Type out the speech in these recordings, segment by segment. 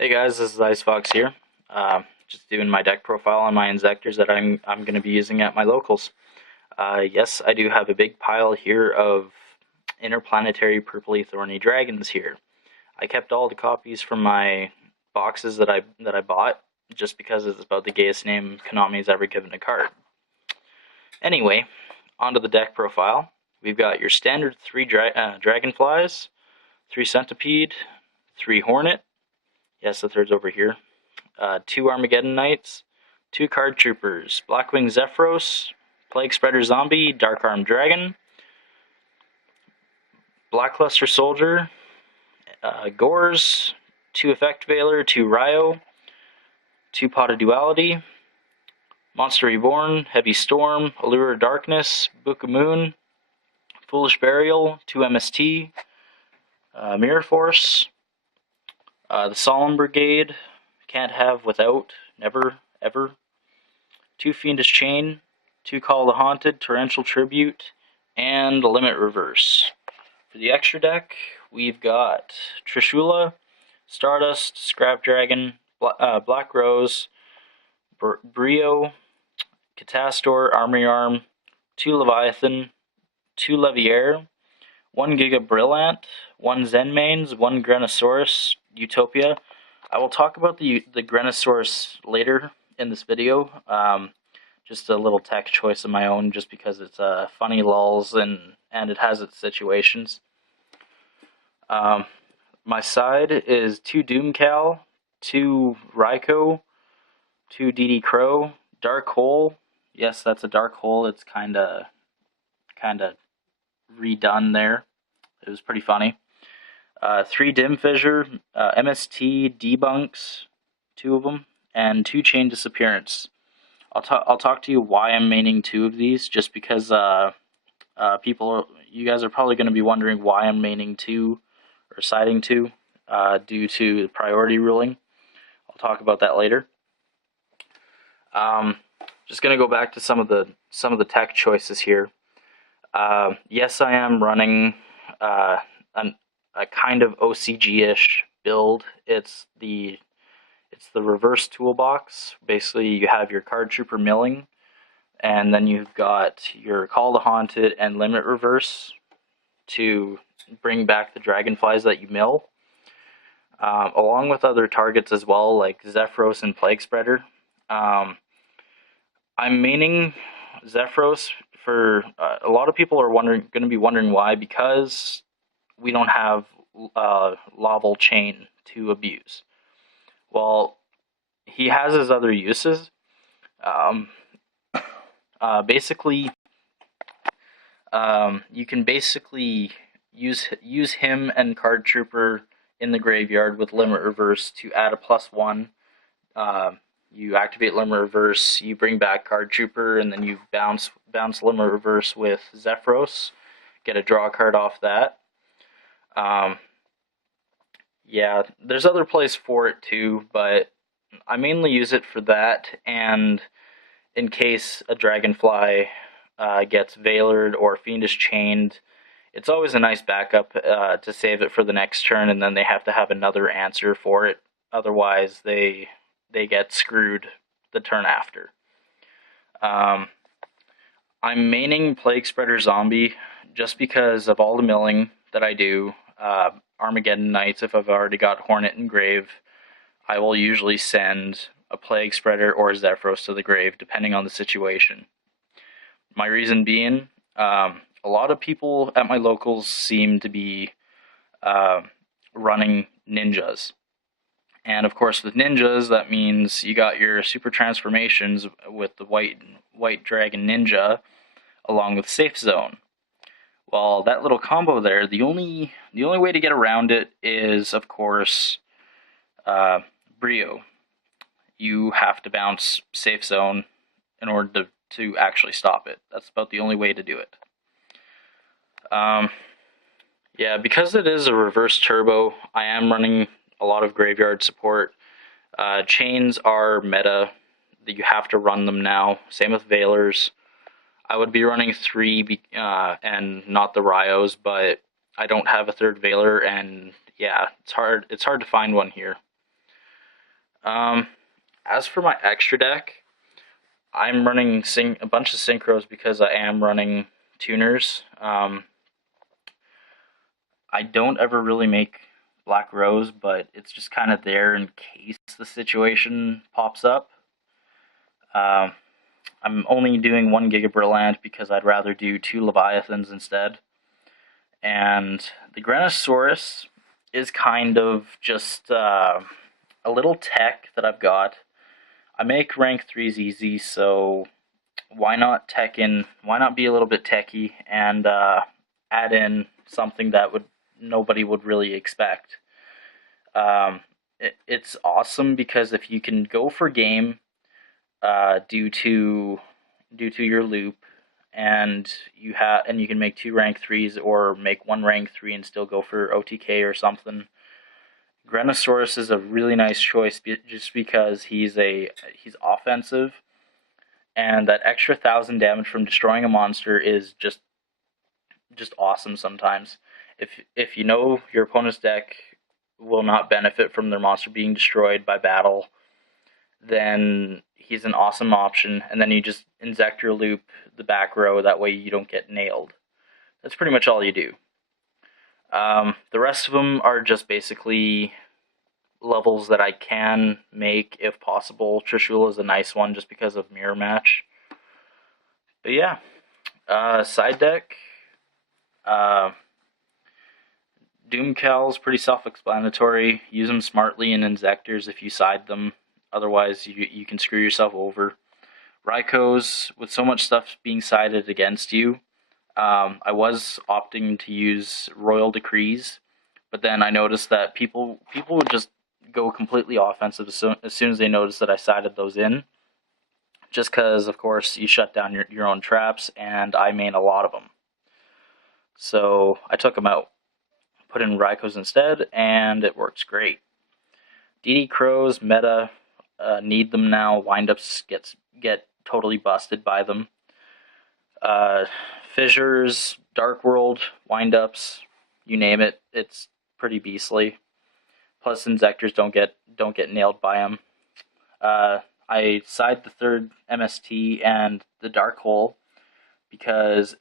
Hey guys, this is IceFox here. Just doing my deck profile on my Inzektors that I'm going to be using at my locals. Yes, I do have a big pile here of interplanetary purpley thorny dragons here. I kept all the copies from my boxes that I bought just because it's about the gayest name Konami's ever given a card. Anyway, onto the deck profile. We've got your standard three dragonflies, 3 centipede, 3 hornet. Yes, the third's over here. 2 Armageddon Knights, 2 Card Troopers, Blackwing Zephyros, Plague Spreader Zombie, Dark Arm Dragon, Blackluster Soldier, Gores, 2 Effect Veiler, 2 Ryo, 2 Pot of Duality, Monster Reborn, Heavy Storm, Allure of Darkness, Book of Moon, Foolish Burial, 2 MST, Mirror Force, the Solemn Brigade, Can't Have Without, Never, Ever, 2 Fiendish Chain, 2 Call the Haunted, Torrential Tribute, and Limit Reverse. For the extra deck, we've got Trishula, Stardust, Scrap Dragon, Black Rose, Brio, Catastor, Armory Arm, 2 Leviathan, 2 Leviair, 1 Giga Brillant, 1 Zenmains, 1 Grenosaurus, Utopia. I will talk about the Grenosaurus later in this video. Just a little tech choice of my own, just because it's funny lulls and it has its situations. My side is 2 Doomcal, 2 Raikou, 2 DD Crow, Dark Hole. Yes, that's a Dark Hole. It's kinda redone there. It was pretty funny. 3 Dim Fissure, MST Debunks, 2 of them, and 2 Chain Disappearance. I'll talk to you why I'm maining 2 of these, just because you guys are probably going to be wondering why I'm maining 2 or siding 2 due to the priority ruling. I'll talk about that later. Just going to go back to some of the tech choices here. Yes, I am running a kind of OCG-ish build. It's the reverse toolbox. Basically, you have your Card Trooper milling, and then you've got your Call the Haunted and Limit Reverse to bring back the dragonflies that you mill, along with other targets as well, like Zephyros and Plague Spreader. I'm maining Zephyros for a lot of people are going to be wondering why, because we don't have Laval Chain to abuse. Well, he has his other uses. Basically, you can basically use him and Card Trooper in the graveyard with Limit Reverse to add a +1. You activate Limit Reverse, you bring back Card Trooper, and then you bounce Limit Reverse with Zephyros. Get a draw card off that. Yeah, there's other plays for it too, but I mainly use it for that, and in case a Dragonfly gets Veilered or Fiendish Chained, it's always a nice backup to save it for the next turn, and then they have to have another answer for it. Otherwise, they get screwed the turn after. I'm maining Plague Spreader Zombie just because of all the milling that I do. Armageddon Knights, if I've already got Hornet and Grave, I will usually send a Plague Spreader or Zephyros to the grave, depending on the situation. My reason being, a lot of people at my locals seem to be running ninjas. And of course, with ninjas, that means you got your super transformations with the white dragon ninja, along with Safe Zone. Well, that little combo there, the only way to get around it is, of course, Brio. You have to bounce Safe Zone in order to actually stop it. That's about the only way to do it. Yeah, because it is a reverse turbo, I am running a lot of graveyard support. Chains are meta. You have to run them now. Same with Veilers. I would be running 3 and not the Ryos, but I don't have a third Veiler, and yeah, it's hard to find one here. Um, as for my extra deck, I'm running a bunch of synchros because I am running tuners. I don't ever really make Black Rose, but it's just kind of there in case the situation pops up. Um, I'm only doing 1 GB because I'd rather do 2 Leviathans instead. And the Granosaurus is kind of just a little tech that I've got. I make rank 3s easy, so why not why not be a little bit techy and add in something that nobody would really expect. It's awesome because if you can go for game due to your loop, and you can make 2 rank 3s or make 1 rank 3 and still go for OTK or something. Granosaurus is a really nice choice just because he's offensive, and that extra 1,000 damage from destroying a monster is just awesome sometimes. If you know your opponent's deck will not benefit from their monster being destroyed by battle, then he's an awesome option, and then you just Inzektor loop the back row, that way you don't get nailed. That's pretty much all you do. The rest of them are just basically levels that I can make if possible. Trishul is a nice one just because of mirror match. But yeah, side deck, Doomcal's pretty self-explanatory. Use them smartly in Inzektors if you side them. Otherwise, you can screw yourself over. Raikou, with so much stuff being sided against you, I was opting to use Royal Decrees, but then I noticed that people would just go completely offensive as soon as they noticed that I sided those in. Just because, of course, you shut down your own traps, and I main a lot of them. So I took them out, put in Raikou instead, and it works great. DD Crows, meta, need them now. Windups get totally busted by them. Fissures, Dark World, Windups, you name it, it's pretty beastly. Plus, Inzektors don't get nailed by them. I side the third MST and the Dark Hole because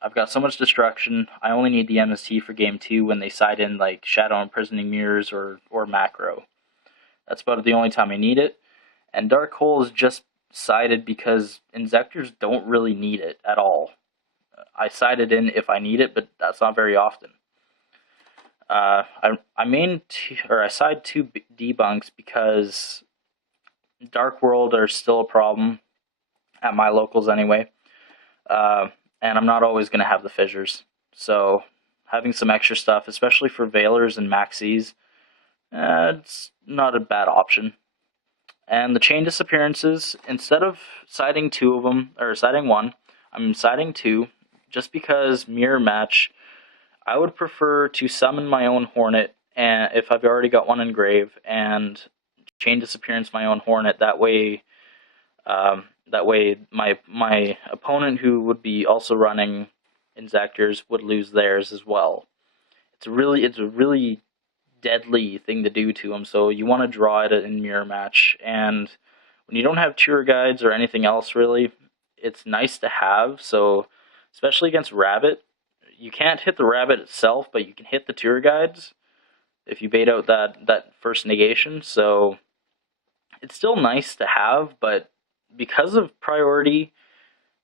I've got so much destruction. I only need the MST for game 2 when they side in like Shadow Imprisoning Mirrors or Macro. That's about the only time I need it. And Dark Hole is just sided because Inzektors don't really need it at all. I side it in if I need it, but that's not very often. I side 2 debunks because Dark World are still a problem at my locals anyway, and I'm not always going to have the fissures. So having some extra stuff, especially for Veilers and Maxis, it's not a bad option. And the chain disappearances, instead of siding 2 of them, or siding 1, I'm siding 2, just because mirror match, I would prefer to summon my own Hornet, and if I've already got one in grave, and chain disappearance my own Hornet. That way my opponent, who would be also running Inzektors, would lose theirs as well. It's a really deadly thing to do to them. So you want to draw it in mirror match, and when you don't have tour guides or anything else really, it's nice to have. So especially against Rabbit, you can't hit the Rabbit itself, but you can hit the tour guides if you bait out that first negation. So it's still nice to have, but because of priority,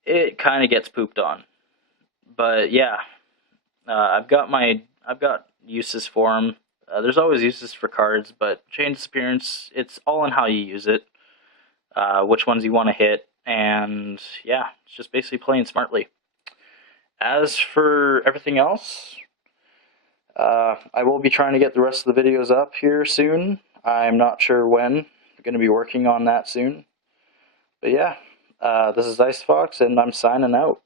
it kind of gets pooped on. But yeah, I've got uses for them. There's always uses for cards, but chain disappearance, it's all in how you use it, which ones you want to hit, and yeah, it's just basically playing smartly. As for everything else, I will be trying to get the rest of the videos up here soon. I'm not sure when. I'm going to be working on that soon. But yeah, this is Ice Fox, and I'm signing out.